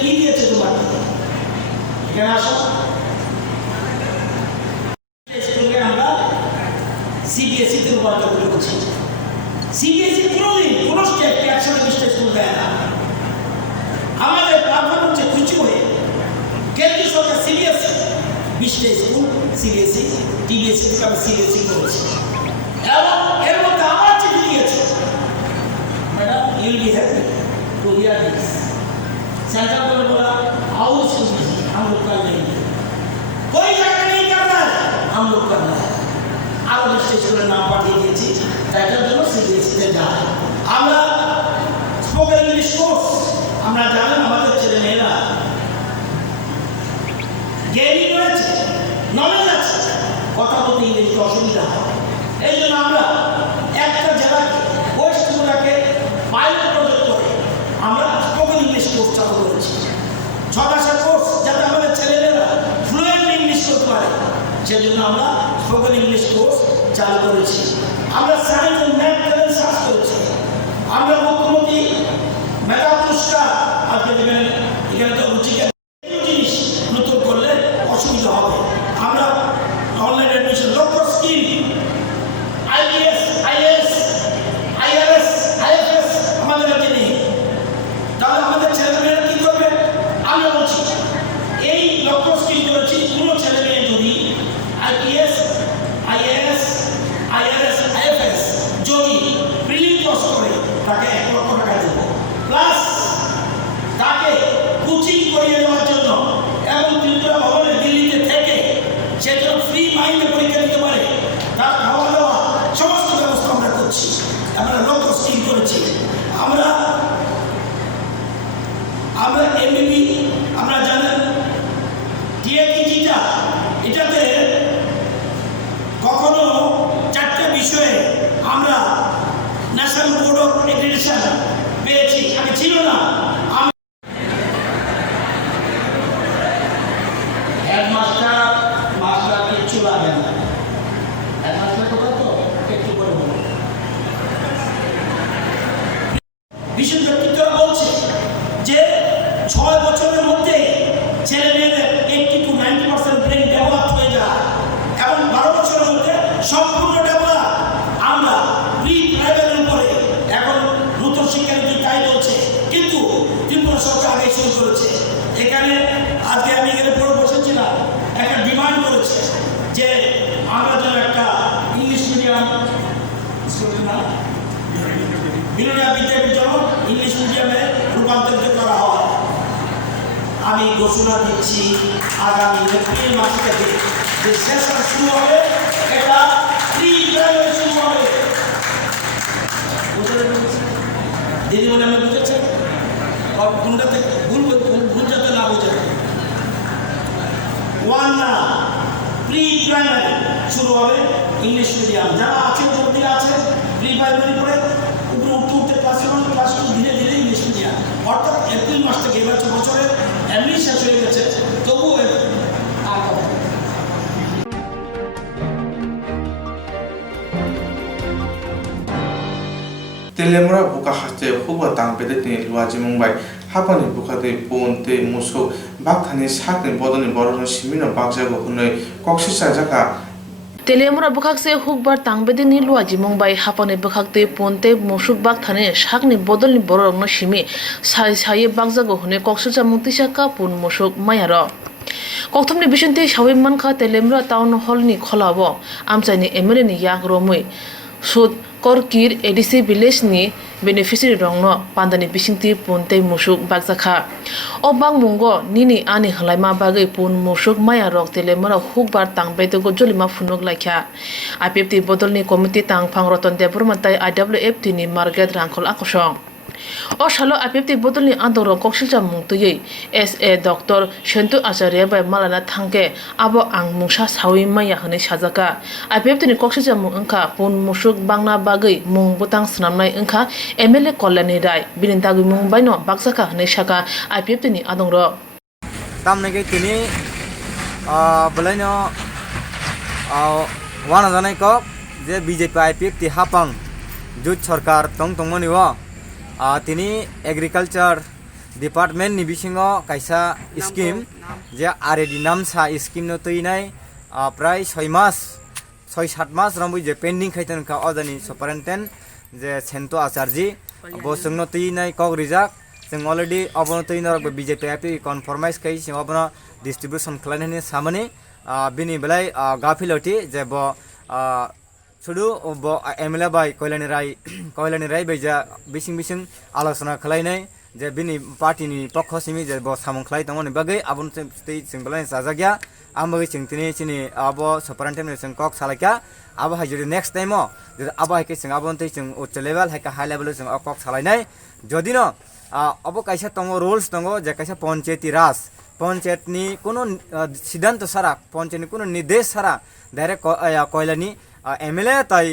কি দিয়েছে তোমার? এখানে আসো। স্কুলে আমরা সিবিএসই তে রূপান্তর করেছি। সিবিএসই কোনো স্টেট একসাথে 20টা স্কুল দেয় না। আমাদের প্ল্যাটফর্ম হচ্ছে কিছু হয়ে কেন্দ্রীয় সরকার সিবিএসই 20টা স্কুল সিবিএসই টিবিএসই থেকে আমরা সিবিএসই করেছি এবং এর মধ্যে আমার চিঠি দিয়েছে you'll be happy to hear this. Central government बोला आओ स्कूल हम लोग कर लेंगे, कोई जाकर नहीं कर रहा है, हम लोग कर रहे हैं। আরো স্টেশনের নাম পাঠিয়ে দিয়েছি, তাইটার জন্য সিবিএসইতে যায়। আমরা স্পোকেন ইংলিশ কোর্স, আমরা জানেন আমাদের ছেলেমেয়েরা জ্ঞানী রয়েছে, নলেজ আছে, কথা বলতে ইংরেজিতে অসুবিধা হয়। এই জন্য আমরা একটা জেলাকে ওয়েস্ট ত্রিপুরাকে পাইলট প্রজেক্ট করে আমরা স্পোকেন ইংলিশ কোর্স চালু করেছি। 6 মাসের কোর্স, যাতে আমাদের ছেলেমেয়েরা ফ্লুয়েন্ট ইংলিশ করতে পারে, সেজন্য আমরা স্পোকেন ইংলিশ কোর্স চালু করেছি। আমরা সায়েন্স ও ম্যাথ চ্যালেঞ্জ সার্চ করেছি। আমরা মুখ্যমন্ত্রী মেধা পুরস্কার আজকে দেবেন, এখানে তো রুচিকে জিনিস নতুন করলে অসুবিধা হবে। আমরা অনলাইন অ্যাডমিশন লক্ষ্য scheme, IBS, is, IRS, IFS আমাদের কাছে নেই, তাহলে আমাদের ছেলেমেয়েরা কি করবে? আমরা বলছি এই লক্ষ্য স্কিম করেছি, কোনো ছেলেমেয়ে যদি আইপিএস, আইএএস, আইআরএস, আইএফএস যদি প্রিলিম পাস করে তাকে 1 লক্ষ টাকা দেব, প্লাস তাকে কোচিং করিয়ে দেওয়ার জন্য এবং ত্রিপুরা ভবনে দিল্লিতে থেকে সে যেন ফ্রি মাইন্ডে পরীক্ষা দিতে পারে, তার খাওয়া দাওয়া সমস্ত ব্যবস্থা আমরা করছি। আমরা লক্ষ্য স্কিম করেছি। আমরা এমবিবি, আমরা জানেন টিএটিটা, এটাতে কখনো 4টে বিষয়ে আমরা ন্যাশনাল বোর্ড অফ এডুকেশন পেয়েছি, আগে ছিল না। হেডমাস্টার মাস্টার কিচ্ছু লাগে না, হেডমাস্টার কথা তো একটু করে বলুন। বিশেষ ব্যক্তিত্বরা বলছে যে 6 বছরের মধ্যে ছেলে মেয়েদের 80 to 90% ব্রেন ডেভেলপ হয়ে যায় এবং 12 বছরের মধ্যে সম্পূর্ণ ডেভেলপ। আমরা প্রি প্রাইমারির উপরে এখন নতুন শিক্ষানীতি তাই বলছে, কিন্তু ত্রিপুরা সরকার আগে শুরু করেছে। এখানে আজকে আমি এখানে পড়ে বসেছিলাম, একটা ডিমান্ড করেছে যে আমরা যেন একটা ইংলিশ মিডিয়াম বিনোদন বিদ্যাপীঠ যেন ইংলিশ মিডিয়ামে রূপান্তরিত করা হয়। আমি ঘোষণা দিচ্ছি আগামী এপ্রিল মাস থেকে যে সেশন শুরু হবে, এটা প্রি প্রাইমারি শুরু হবে। দিদি বলে আমি বুঝেছেন, কোনটাতে ভুল যাতে না বোঝে। 1 না, প্রি প্রাইমারি শুরু হবে ইংলিশ মিডিয়াম। যারা আছে ভর্তি আছে প্রি প্রাইমারি পড়ে উপরে উঠতে ক্লাস 1 ক্লাস 2 ধীরে ধীরে ইংলিশ মিডিয়াম, অর্থাৎ এপ্রিল মাস থেকে এবার বছরের এমনি শেষ হয়ে গেছে, তবুও তেলেমরা বুকা হাতে হুবা তাং বেদে লুয়াজি মুম্বাই হাপানি বুকাতে পনতে মুসো বাকথানি সাকনি বদনি বরন সিমিনো বাগজাগো হুনৈ কক্সিসা জাকা তেলেমরা বুখাকসে হুকবার তাংবেদে নি লুয়াজি মুম্বাই হাপানি বুখাকতে পনতে মুসুক বাকথানি সাকনি বদলনি বরন সিমি সাই সাই বাগজাগো হুনে কক্সিসা মুতিসাকা পুন মুসুক মায়ার কক্থমনি বিশন্তি সাউই মানখা তেলেমরা টাউন হলনি খলাবো আমচাইনি MLA ni yak romui sud korkir edisi village ni beneficiary rongno pandani bisingti punte musuk bakjakha o bangmungo nini ani halaima bagai pun musuk maya rok telemara hukbar tangbeto go jolima funuk laikha IPFT bodolni committee tang phangroton deburmatai IWFT ni market rangkhol akosong o shalo IPFT bodolni andoro koksilja mungtuyei SA Dr. Shentu Acharya bai malana thangke abo ang mungsa sawi maya hne sajaka IPFT ni koksilja mung angkha pun musuk bangna bagai mung butang snamnai angkha MLA Kollani Rai binintagui mung baino baksaka hne saka IPFT ni adongro tamnege tini belaino wana janai ko je BJP IPFT hapang jut sarkar tongmoni wa তিনি agriculture department ni bisingo kaisa scheme je already namsa scheme no tuinai prai 6-7 mas rambu je pending khaitan ka odani superintendent je Shentu Acharya bo sungno tuinai kok rijak jeng already abono tuinor BJP IP conformize kai sing abono distribution khlainani samani bini belai gafiloti je bo শুধু MLA by Kalyani Roy বাইজা বিসিং বিসিং আলোচনা খালাयनाय যে বিনি পার্টিনি পক্ষ সিমি যে সামং খালাই তমনি বাগै আবন state सिंबलाइन साजागिया आमबगै चिंतिनि चिनि आबो सुपरिनटेन्डेन्ट जों कक सालायका आबो हाइजरि नेक्स्ट टाइम आबो हाइके जों आबन तै जों उच्च लेभेल हाइका हाई लेभेल जों कक सालायनाय जदिन अब कायसा दङ रुल्स दङ जे कायसा पञ्चायती राज पञ्चायतनि कोनो सिद्धान्त सारा पञ्चायतनि कोनो निर्देश सारा डाइरेक्ट कयलानि एमएलए ताई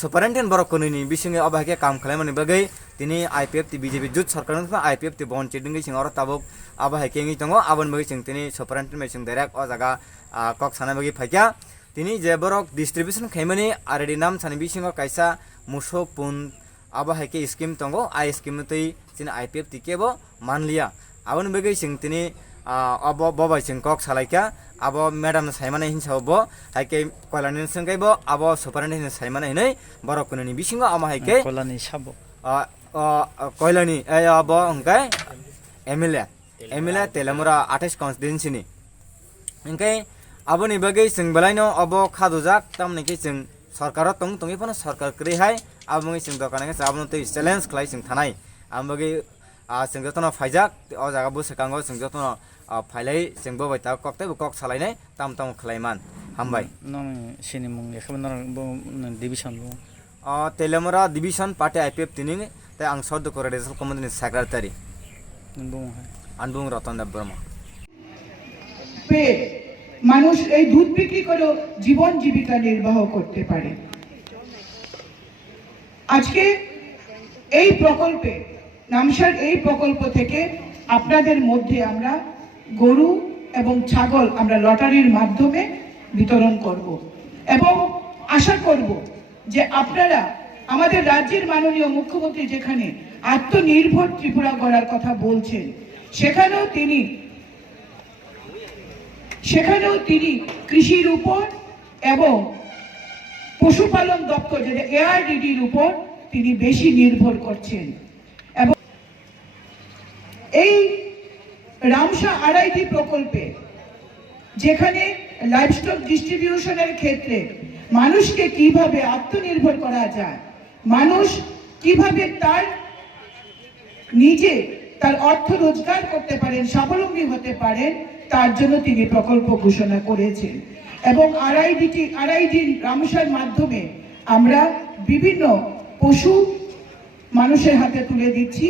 सुपरिनटेन्डेन्ट बरक कोनि बिसिङे अब हाइके काम खालायमानि बागै তিনি আইপিএফ বিজেপি জুট সরকার আইপিএফ বঞ্চিত সিং আর তাবক আবো হাইকেঙ্গি দङ আবন বগै जों তিনি সুপারিনটেন্ডেন্ট जों डाइरेक्ट अ जागा कक साना बगै फाइका তিনি যে বরক ডিস্ট্রিবিউশন খাইमानि आरेडि नाम सानि बिसिङाव कायसा मुसो पुन आबो हाइके स्किम दङ आइ स्किम तै जों आइपिएफ केबो मानलिया आबन बगै जों তিনি अब बबाय जों कक सालायका अब मैडम साइमाना हिंसावबो हाइके कयलानि संगैबो अब सुपारिनटेन्डेन्ट साइमाना हिनै बरक कोनि बिसिङाव आमा हाइके कयलानि साबो कयलानि अब हंकाय एमएलए तेलामुरा 28 कन्स्टिट्युएन्सिनि हंकाय आबोनि बागै जों बलायनो अब खादुजाक तामनिके जों सरकार तंगिफोन सरकार करेहाय आबोङै जों दकानाय जाबनो तै चेलेन्ज खालाय जों थानाय आमबगै जों जतन फाइजाक अ जागा बुसकांगो जों जतन फाइलाय जों बबाय ता कक्तै कक सालायनाय ताम खालायमान हामबाय नों सिनि मुं लेखाबो डिभिजन तेलामुरा डिभिजन पार्टी आइपिएफ तिनि তাই আং সদ্য করে রেজাল্ট কমিটির সেক্রেটারি আনবুং রতন দেব বর্মা মানুষ এই দুধ বিক্রি করে জীবন জীবিকা নির্বাহ করতে পারে আজকে এই প্রকল্পে নামসার এই প্রকল্প থেকে আপনাদের মধ্যে আমরা গরু এবং ছাগল আমরা লটারির মাধ্যমে বিতরণ করব এবং আশা করব যে আপনারা আমাদের রাজ্যের মাননীয় মুখ্যমন্ত্রী যেখানে আত্মনির্ভর ত্রিপুরা গড়ার কথা বলছেন সেখানেও তিনি কৃষির উপর এবং পশুপালন দপ্তর যেটা এআরডিডির উপর তিনি বেশি নির্ভর করছেন এবং এই রামসা আড়াইটি প্রকল্পে যেখানে লাইভস্টক ডিস্ট্রিবিউশনের ক্ষেত্রে মানুষকে কিভাবে আত্মনির্ভর করা যায় মানুষ কিভাবে তার নিজে তার অর্থ রোজগার করতে পারেন স্বাবলম্বী হতে পারেন তার জন্য তিনি প্রকল্প ঘোষণা করেছেন এবং আড়াইডি রামসার মাধ্যমে আমরা বিভিন্ন পশু মানুষের হাতে তুলে দিচ্ছি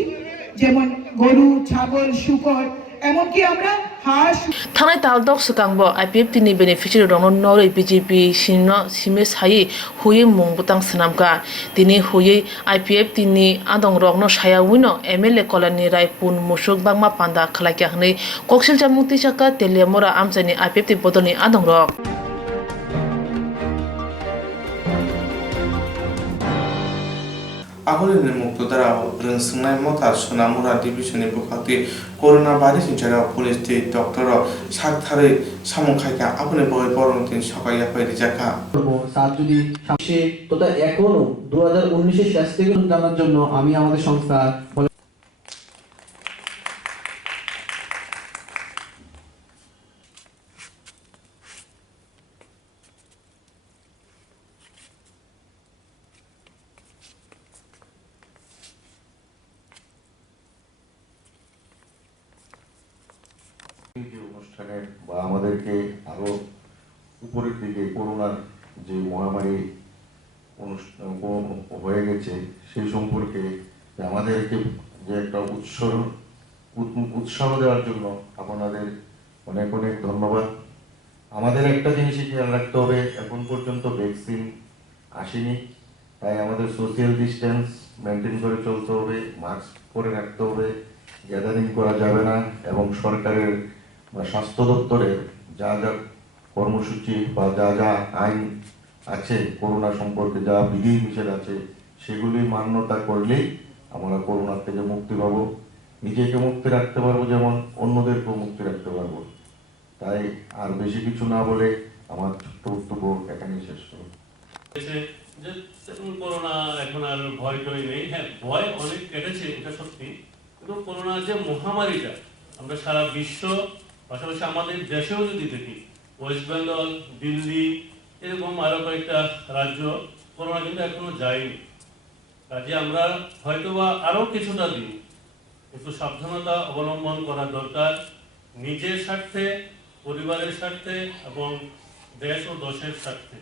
যেমন গরু ছাগল শূকর এমনকি আমরা थानाय तालदक सुकांबो आइपिएफ तिनि बेनिफिशियरि रंनो नरै बीजेपी सिनो सिमे सायि हुयै मुंबुतां सनामका तिनि हुयै आइपिएफ तिनि आदं रंनो सायाविनो एमएलए कलानि रायपुन मुसुक बांमा पान्दा खलाइका हनै कक्सिल जामुक्ति साका तेलियामुरा आमसानि आइपिएफ ति बदलनि आदं रक आहलिनि मुक्तदारा रोंसोंनाय मथा सोनामुरा डिभिजननि बुखाति कोरोना भाइरास जेराव पुलिस ति डक्टर साकथारै सामंखायका आपनि बय बरंतिन सकाया फायरि जाका সাত যদি সে তোটা এখনো 2019 এর শেষ থেকে জানার জন্য আমি আমাদের সংস্থা অনুষ্ঠানে বা আমাদেরকে আরো উপরের দিকে করোনার যে মহামারী হয়ে গেছে সেই সম্পর্কে আমাদেরকে যে একটা উৎসাহ দেওয়ার জন্য আপনাদের অনেক অনেক ধন্যবাদ। আমাদের একটা জিনিসই খেয়াল রাখতে হবে, এখন পর্যন্ত ভ্যাকসিন আসেনি, তাই আমাদের সোশ্যাল ডিস্টেন্স মেনটেন করে চলতে হবে, মাস্ক পরে রাখতে হবে, গ্যাদারিং করা যাবে না এবং সরকারের বা স্বাস্থ্য দপ্তরের যা যা কর্মসূচি বা যা যা আইন আছে করোনা সম্পর্কে যা বিধি নিষেধ আছে সেগুলি মান্যতা করলেই আমরা করোনার থেকে মুক্তি পাবো, নিজেকে মুক্তি রাখতে পারবো যেমন অন্যদেরকেও মুক্তি রাখতে পারবো। তাই আর বেশি কিছু না বলে আমার ছোট্ট বক্তব্য এখানেই শেষ করব। করোনা এখন আর ভয় টয় নেই, হ্যাঁ ভয় অনেক কেটেছে এটা সত্যি, কিন্তু করোনার যে মহামারীটা আমরা সারা বিশ্ব পাশাপাশি আমাদের দেশেও যদি দেখি ওয়েস্ট বেঙ্গল দিল্লি এরকম আরো কয়েকটা রাজ্য করোনা কিন্তু এখনো যায়নি। কাজে আমরা হয়তোবা আরও কিছুটা দিন একটু সাবধানতা অবলম্বন করা দরকার, নিজের স্বার্থে, পরিবারের স্বার্থে এবং দেশ ও দেশের স্বার্থে।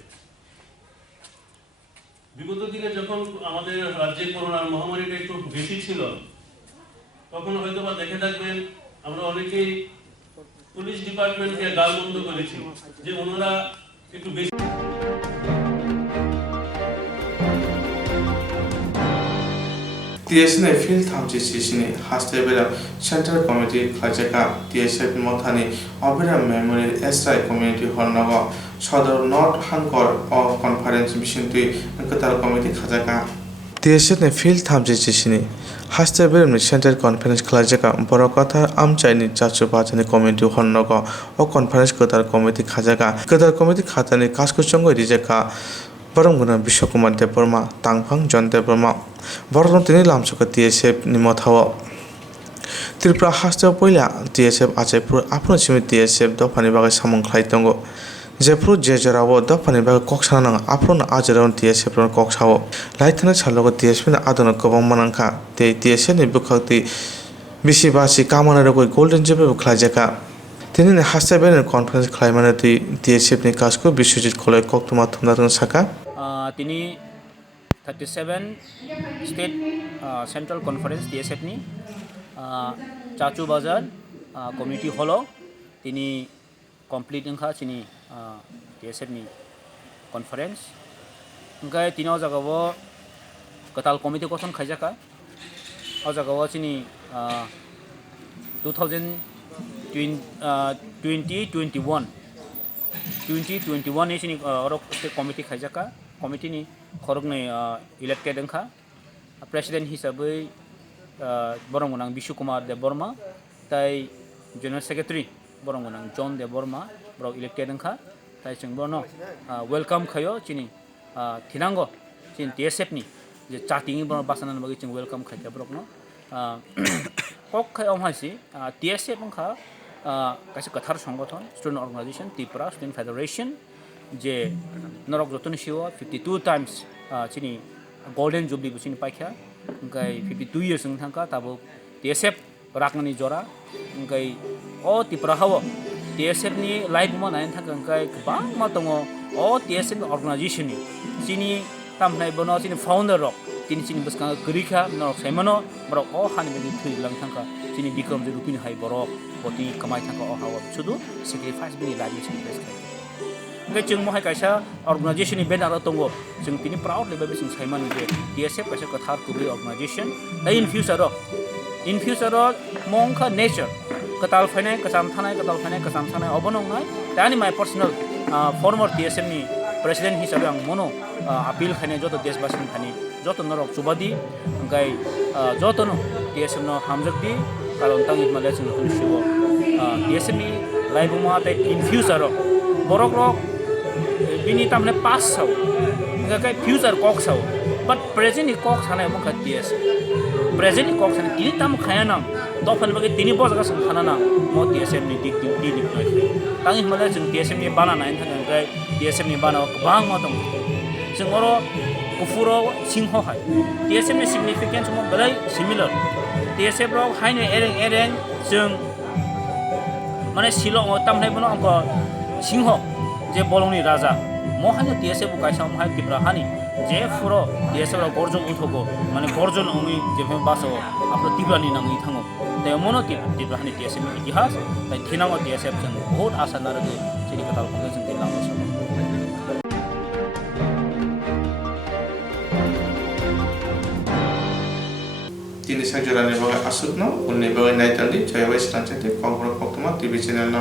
বিগত দিনে যখন আমাদের রাজ্যে করোনার মহামারীটা একটু বেশি ছিল, তখন হয়তোবা দেখে থাকবেন আমরা অনেকেই পুলিশ ডিপার্টমেন্টকে গালমন্দ করেছি যে ওনারা একটু বেশি। TSN field thamchi sisini hastebera center committee khajaka TSF mothani obera memorial SI community hornago sodor not hankor of conference mission to katar committee khajaka TSN field thamchi sisini hastebera center conference khajaka borokotha amchaini chachu bachani community hornago o conference katar committee khatani kasko chongo rijaka বরমগুনা Biswakumar Debbarma তাংফাং জন দেববর্মা বরং তিনি লামসক TSF নিমথাও Tripura হাস্তেও পয়লা TSF আচাইপুর আপনার Simi TSF দফানি বাগে সামং খাইতঙ্গ যেপুর যে জরাও দফানি বাগে ককসানা নাঙা আপনার আজরাউন TSF ককসাও লাইথানা ছালগো TSF না আদন গবং মানাংখা তে TSF নি বুখাতি বিসি বাসি কামানা রগই গোল্ডেন জেবে বুখলাজাকা তিনি হাস্তেবেন কনফারেন্স খাইমানে TSF নি কাজকো বিশ্বজিৎ কলেজ কক্তমা থুমদারং সাকা তিনি 37 state central conference TSF ni চাচু বাজার কমিউনিটি হল তিনি কমপ্লিট ওংখা চিনি TSF ni কনফারেন্স ওংখাই তিনাও জাগাবো কতাল কমিটি গঠন খাইজাকা ও জাগাবো চিনি 2021 ni sini orok state committee khajaka committee ni khorok ni elected engkha president hisabai borongmunang Bishukumar Deborma tai general secretary borongmunang John Deborma borok elected engkha tai chungbono welcome khayo chini thinango chin TSF ni je chating borok basanan bagi chung welcome khaita borok no kok khayo haisi TSF engkha কাছে কথার সংগঠন student organization Tripura student federation যে নরক যতন শিও 52 times চিনি golden jubilee বুচিনি পাইখা ওংকাই 52 ইয়ার্স থাকা তাবো TSF রাকনানি জরা ওংকাই ও ত্রিপুরা হাও TSF ni লাইভ मा नाइन थाका ओंखाय गोबां मा दङ अ TSF अर्गानाइजेशन नि चिनि तामनाय बनो चिनि फाउन्डर रक तिनि चिनि बसका गरिखा नरक साइमनो बरक अ हानि बि थैलां थाका चिनि बिक्रम जे रुपिन हाय बरक बति कमाय थाका अ हाव सुदु सेक्रिफाइस बि लाइभ सेक्रिफाइस खाय ओंखाय जों महाय कायसा अर्गानाइजेशन नि बेनार दङ जों तिनि प्राउड लेबे जों साइमान जे TSF कायसा कथार कुबि अर्गानाइजेशन दा इन फ्यूचर मंखा नेचर कताल फाइनाय कसाम थानाय अबनंगाय दानि माय पर्सनल फॉर्मर TSF नि प्रेसिडेंट हिसाबै आं मनो आपिल खायनाय जत देशबासिनि थानि जत नरक सुबादि ओंखाय जतनो TSF नो हामजकदि कारण तांनि माले जों खुनसिबो TSF नि लाइभ मा दै इन फ्यूचर बरक रक बिनि तामने पास साव ओंखाय फ्यूचर कक साव बट प्रेजेंट कक सानाय मखा TSF प्रेजेंट कक सानाय तिनि ताम खायाना दफान बगे तिनि बजगा सं खानाना म TSF नि दिक नाय तांनि माले जों TSF नि बाना नायन थांगाय TSF नि बाना गोबां मा दं जों अरो गुफुरो सिंह हाय TSF नि सिगनिफिकेन्स म बलाय सिमिलार TSF रक हायनो एरें जों माने शिलं तामनाय बनो अंक सिंह जे बलंनि राजा म हायनो TSF कायसा म हाय तिब्रा हानि जे फुरो TSF रक गर्जन उठगो माने गर्जन अंगि जेफे बासो आपलो तिब्रानि नांगि थाङो ते मनो तिब्रानि TSF नि इतिहास ताइ थिनांगो TSF जों बहुत आशा नारगो सिनि कथाल खौ जों दिलांगो सम তিনি সংজরানি বাগে আসুক ন উন্নি বাগে নাইতালি জয়বাই সানচেতে কংগ্রেস কক্তমা টিভি চ্যানেল ন